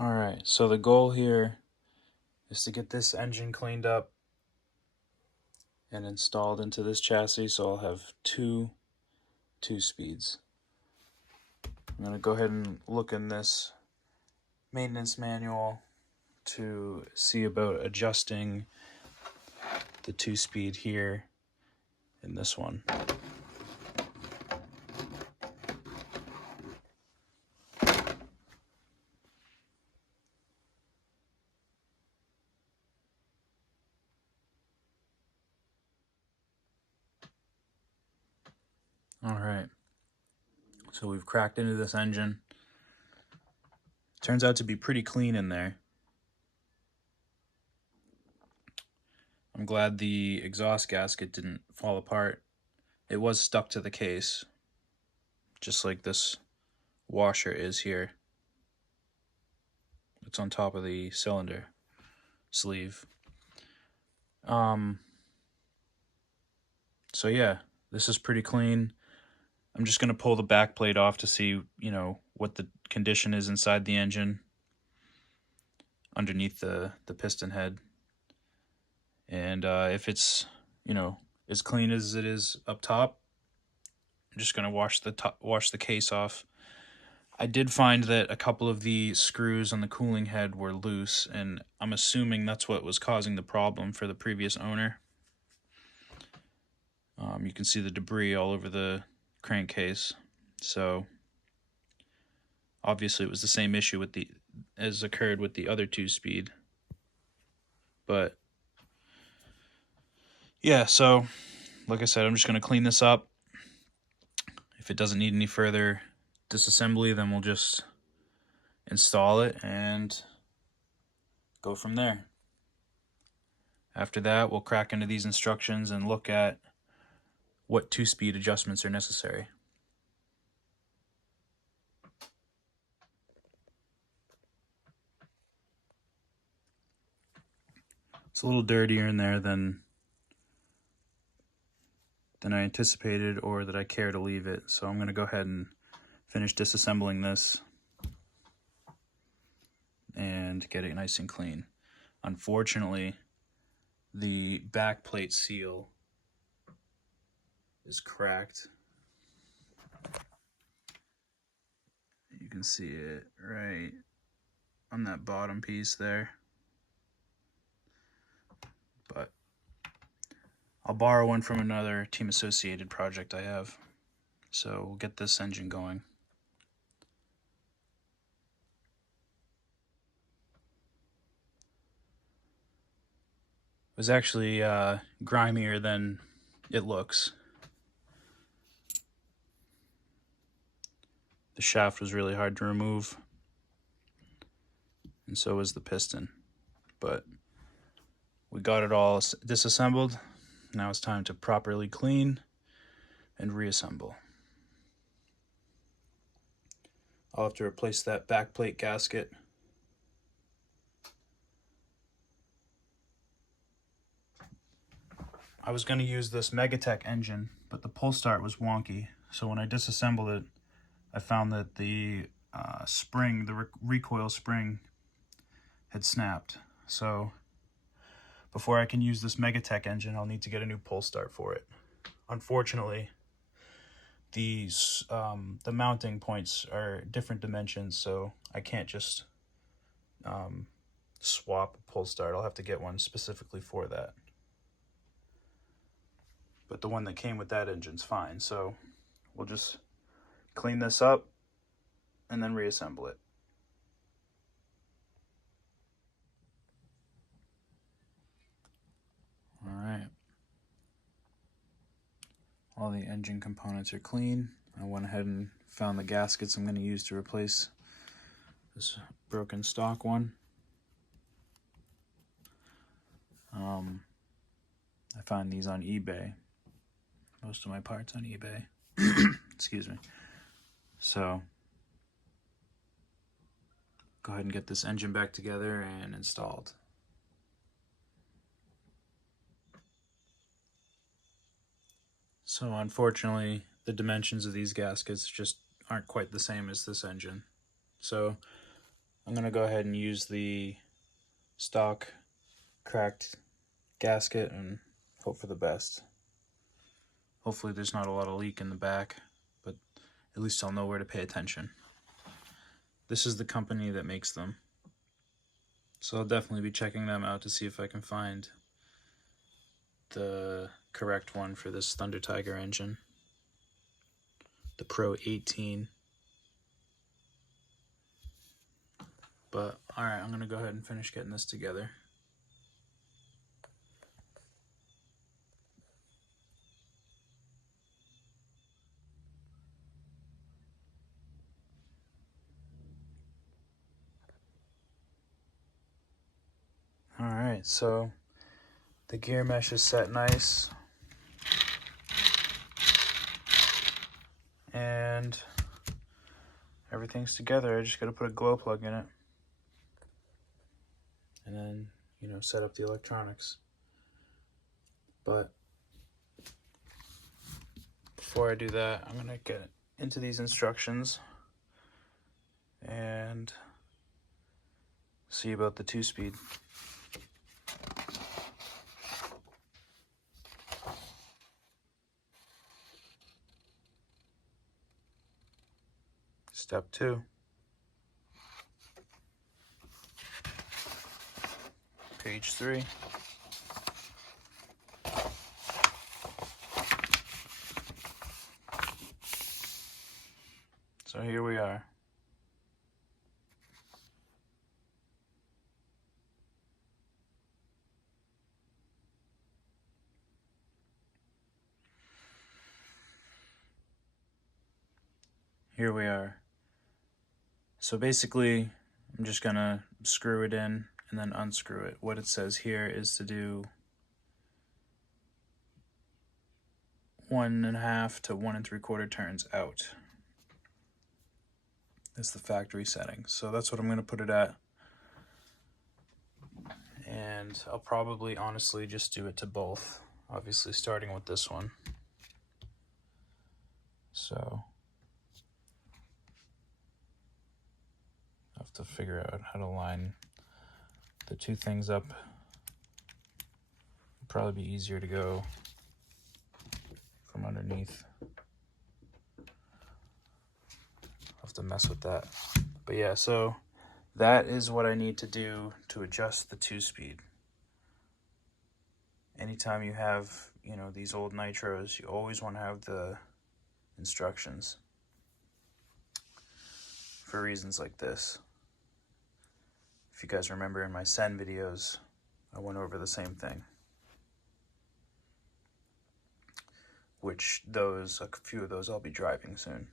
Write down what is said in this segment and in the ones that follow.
Alright, so the goal here is to get this engine cleaned up and installed into this chassis, so I'll have two speeds. I'm going to go ahead and look in this maintenance manual to see about adjusting the 2-speed here in this one. Alright, so we've cracked into this engine. Turns out to be pretty clean in there. I'm glad the exhaust gasket didn't fall apart. It was stuck to the case, just like this washer is here. It's on top of the cylinder sleeve. So yeah, this is pretty clean. I'm just gonna pull the back plate off to see, what the condition is inside the engine, underneath the piston head. And if it's, as clean as it is up top, I'm just gonna wash the case off. I did find that a couple of the screws on the cooling head were loose, and I'm assuming that's what was causing the problem for the previous owner. You can see the debris all over the crankcase, so obviously it was the same issue as occurred with the other 2-speed. But yeah, so like I said, I'm just going to clean this up. If it doesn't need any further disassembly, then we'll just install it and go from there. After that, we'll crack into these instructions and look at what 2-speed adjustments are necessary. It's a little dirtier in there than I anticipated, or that I care to leave it. So I'm going to go ahead and finish disassembling this and get it nice and clean. Unfortunately, the back plate seal is cracked. You can see it right on that bottom piece there. But I'll borrow one from another Team Associated project I have. So we'll get this engine going. It was actually grimier than it looks. The shaft was really hard to remove, and so was the piston. But we got it all disassembled. Now it's time to properly clean and reassemble. I'll have to replace that back plate gasket. I was going to use this Megatech engine, but the pull start was wonky. So when I disassembled it, I found that the spring, the recoil spring, had snapped. So before I can use this Megatech engine, I'll need to get a new pull start for it. Unfortunately, the mounting points are different dimensions, so I can't just swap a pull start. I'll have to get one specifically for that. But the one that came with that engine's fine, so we'll just clean this up and then reassemble it. All right. All the engine components are clean. I went ahead and found the gaskets I'm going to use to replace this broken stock one. I find these on eBay. Most of my parts on eBay. Excuse me. So go ahead and get this engine back together and installed. So unfortunately, the dimensions of these gaskets just aren't quite the same as this engine. So I'm going to go ahead and use the stock cracked gasket and hope for the best. Hopefully there's not a lot of leak in the back, but at least I'll know where to pay attention. This is the company that makes them, so I'll definitely be checking them out to see if I can find the correct one for this Thunder Tiger engine, the Pro 18. But alright, I'm going to go ahead and finish getting this together. Alright, so the gear mesh is set nice. And everything's together. I just got to put a glow plug in it. And then, set up the electronics. But before I do that, I'm going to get into these instructions and see about the 2-speed. Step 2. Page 3. So here we are. Here we are. So basically, I'm just gonna screw it in and then unscrew it. What it says here is to do 1.5 to 1 3/4 turns out. That's the factory setting. So that's what I'm gonna put it at. And I'll probably honestly just do it to both. Obviously starting with this one. So I have to figure out how to line the two things up. It'd probably be easier to go from underneath. I'll have to mess with that. But yeah, so that is what I need to do to adjust the 2-speed. Anytime you have, these old nitros, you always want to have the instructions for reasons like this. If you guys remember in my Sen videos, I went over the same thing. Which a few of those I'll be driving soon.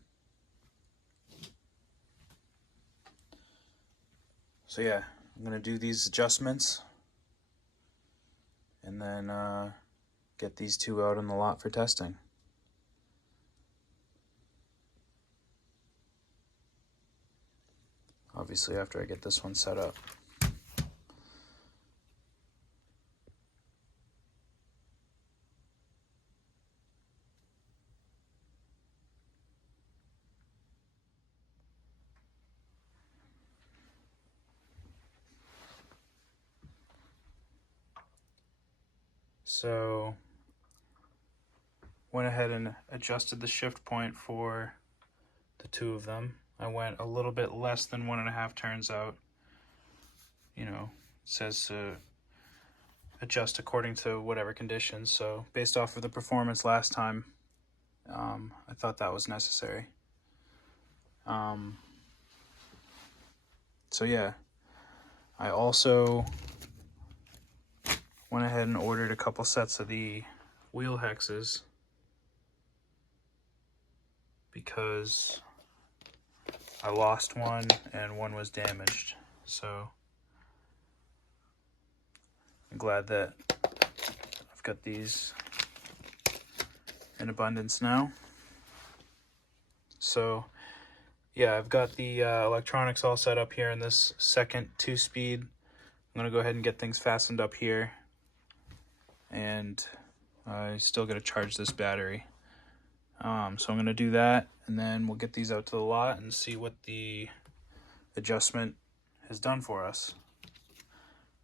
So yeah, I'm gonna do these adjustments and then get these two out on the lot for testing. Obviously after I get this one set up. So went ahead and adjusted the shift point for the two of them. I went a little bit less than 1.5 turns out. It says to adjust according to whatever conditions. So based off of the performance last time, I thought that was necessary. So yeah, I also went ahead and ordered a couple sets of the wheel hexes because I lost one and one was damaged. So I'm glad that I've got these in abundance now. So yeah, I've got the electronics all set up here in this second 2-speed. I'm gonna go ahead and get things fastened up here. And I still gotta charge this battery. So I'm gonna do that, and then we'll get these out to the lot and see what the adjustment has done for us.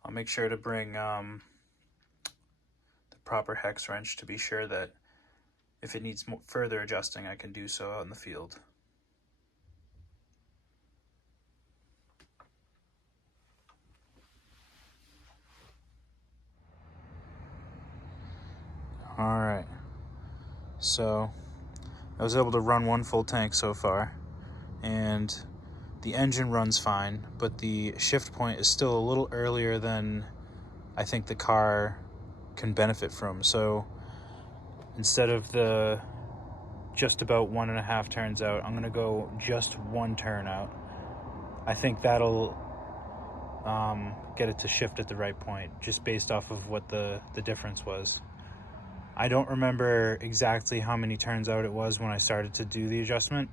I'll make sure to bring the proper hex wrench to be sure that if it needs further adjusting, I can do so out in the field. Alright, so I was able to run one full tank so far, and the engine runs fine, but the shift point is still a little earlier than I think the car can benefit from. So instead of the just about 1.5 turns out, I'm going to go just 1 turn out. I think that'll get it to shift at the right point, just based off of what the difference was. I don't remember exactly how many turns out it was when I started to do the adjustment,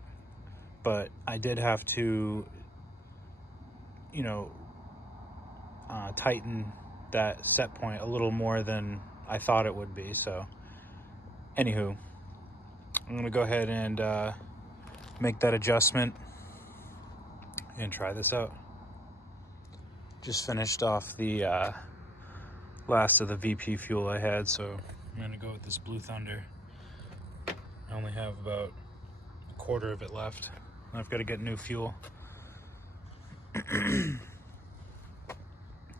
but I did have to, tighten that set point a little more than I thought it would be. So, anywho, I'm going to go ahead and make that adjustment and try this out. Just finished off the last of the VP fuel I had, so I'm going to go with this Blue Thunder. I only have about 1/4 of it left. I've got to get new fuel.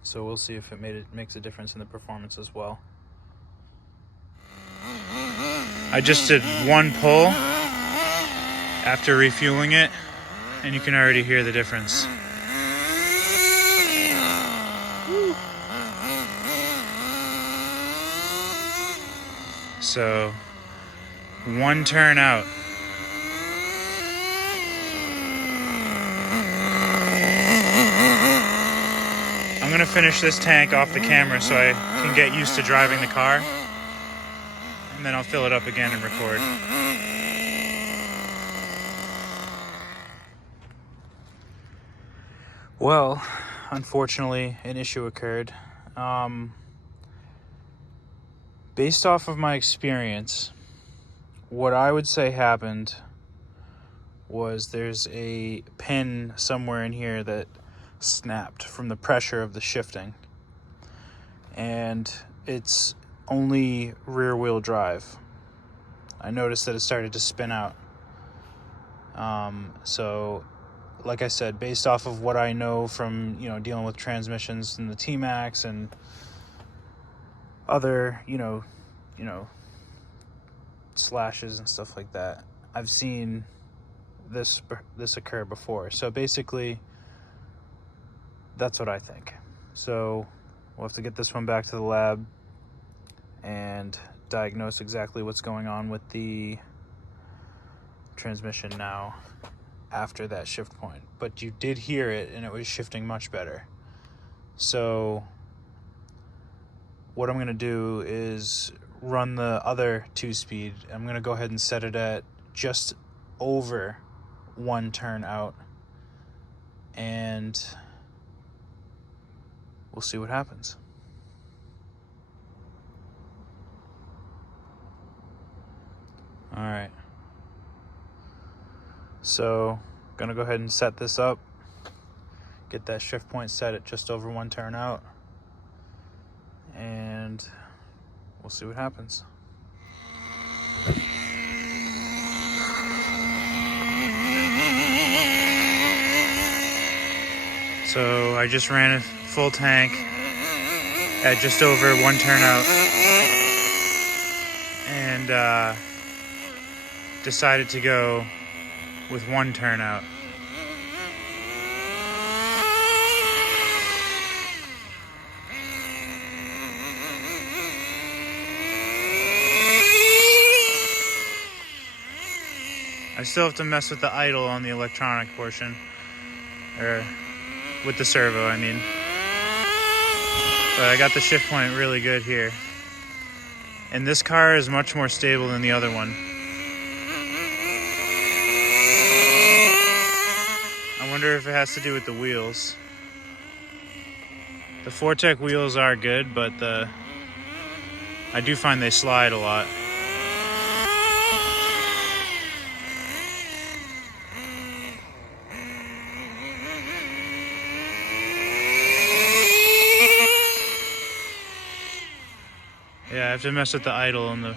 So we'll see if it makes a difference in the performance as well. I just did 1 pull after refueling it, and you can already hear the difference. So 1 turn out. I'm gonna finish this tank off the camera so I can get used to driving the car, and then I'll fill it up again and record. Well, unfortunately, an issue occurred. Based off of my experience, what I would say happened was there's a pin somewhere in here that snapped from the pressure of the shifting, and it's only rear wheel drive. I noticed that it started to spin out. So like I said, based off of what I know from dealing with transmissions in the T-Max and other slashes and stuff like that, I've seen this occur before. So basically, that's what I think. So we'll have to get this one back to the lab and diagnose exactly what's going on with the transmission now after that shift point. But you did hear it, and it was shifting much better. So what I'm going to do is run the other 2-speed. I'm going to go ahead and set it at just over 1 turn out, and we'll see what happens. All right. So, gonna go ahead and set this up. Get that shift point set at just over 1 turn out, and we'll see what happens. So I just ran a full tank at just over 1 turn out, and decided to go with 1 turn out. I still have to mess with the idle on the electronic portion, or with the servo, I mean. But I got the shift point really good here. And this car is much more stable than the other one. I wonder if it has to do with the wheels. The Fortec wheels are good, but I do find they slide a lot. I have to mess with the idle on that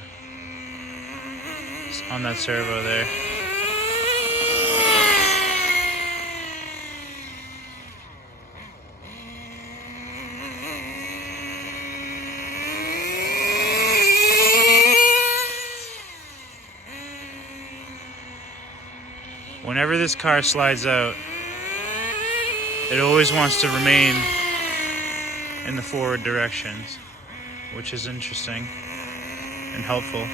servo there. Whenever this car slides out, it always wants to remain in the forward directions, which is interesting and helpful.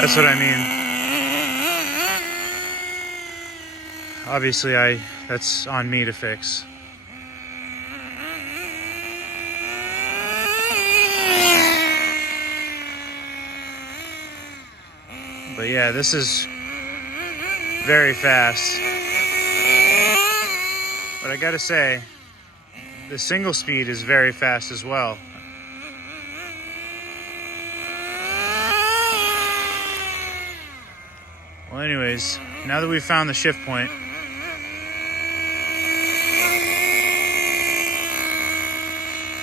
That's what I mean. Obviously, that's on me to fix. But yeah, this is very fast. But I gotta say, the single speed is very fast as well. Well, anyways, now that we've found the shift point,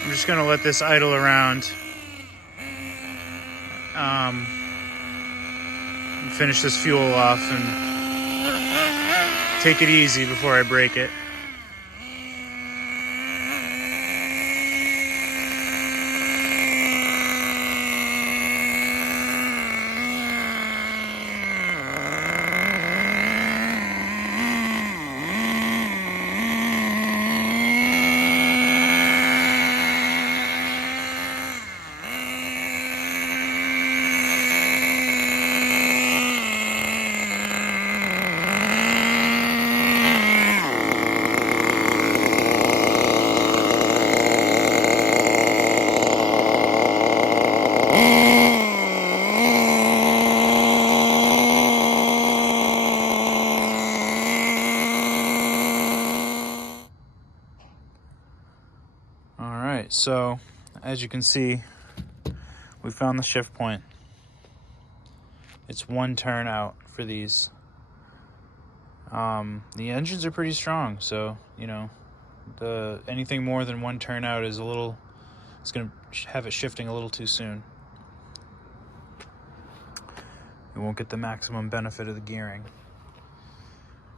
I'm just gonna let this idle around. Finish this fuel off and take it easy before I break it. So, as you can see, we found the shift point. It's one turn out for these. The engines are pretty strong, so, you know, anything more than one turn out is it's going to have it shifting a little too soon. You won't get the maximum benefit of the gearing.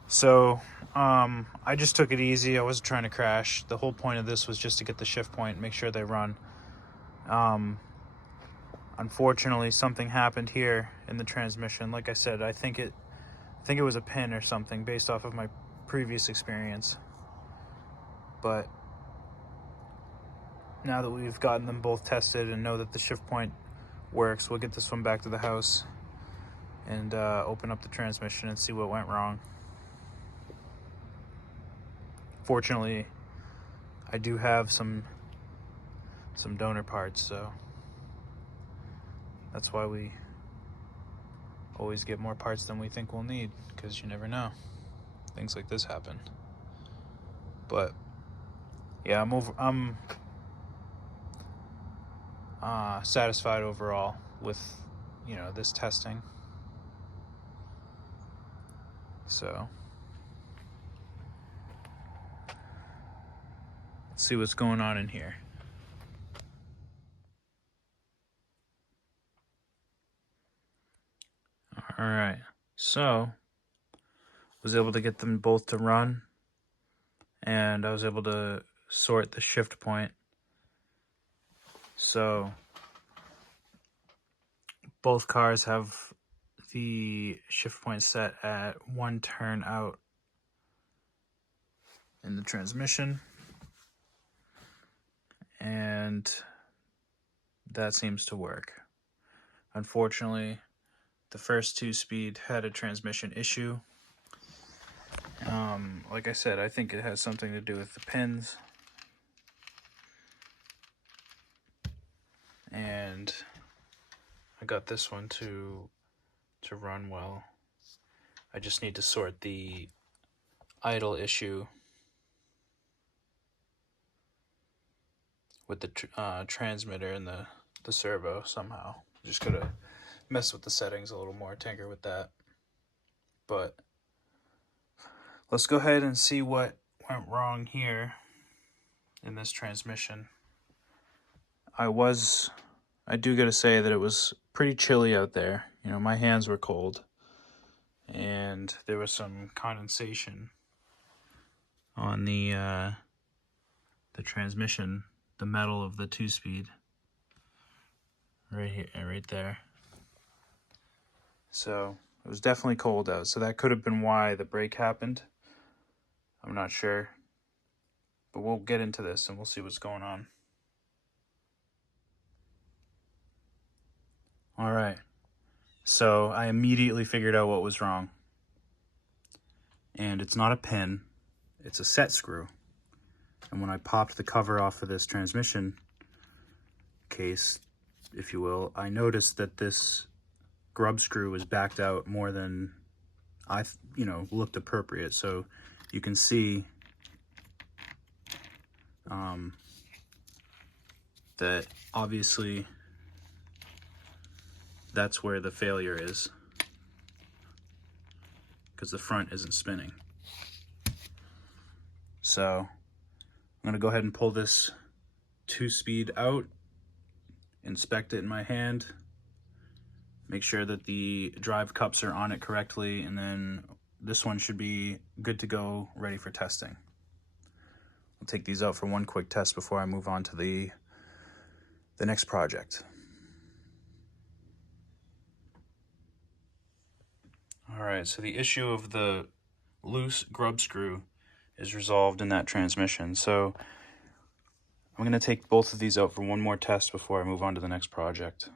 So, I just took it easy. I wasn't trying to crash. The whole point of this was just to get the shift point and make sure they run. Unfortunately, something happened here in the transmission. Like I said, I think it was a pin or something based off of my previous experience. But now that we've gotten them both tested and know that the shift point works, we'll get this one back to the house and open up the transmission and see what went wrong. Fortunately, I do have some donor parts, so that's why we always get more parts than we think we'll need, because you never know. Things like this happen. But yeah, I'm satisfied overall with, you know, this testing. So let's see what's going on in here. All right, so was able to get them both to run, and I was able to sort the shift point. So Both cars have the shift point set at 1 turn out in the transmission, and that seems to work. Unfortunately, the first 2-speed had a transmission issue. Like I said, I think it has something to do with the pins. And I got this one to run well. I just need to sort the idle issue with the transmitter and the servo somehow. Just gotta mess with the settings a little more, tinker with that. But let's go ahead and see what went wrong here in this transmission. I do gotta say that it was pretty chilly out there. You know, my hands were cold, and there was some condensation on the transmission, the metal of the 2-speed, right here, right there. So it was definitely cold out. So that could have been why the break happened. I'm not sure, but we'll get into this and we'll see what's going on. All right, so I immediately figured out what was wrong. And it's not a pin, it's a set screw. And when I popped the cover off of this transmission case, if you will, I noticed that this grub screw was backed out more than I, looked appropriate. So you can see that obviously that's where the failure is, because the front isn't spinning. So I'm gonna go ahead and pull this 2-speed out, inspect it in my hand, make sure that the drive cups are on it correctly, and then this one should be good to go, ready for testing. I'll take these out for one quick test before I move on to the next project. All right, so the issue of the loose grub screw is resolved in that transmission. So I'm going to take both of these out for one more test before I move on to the next project.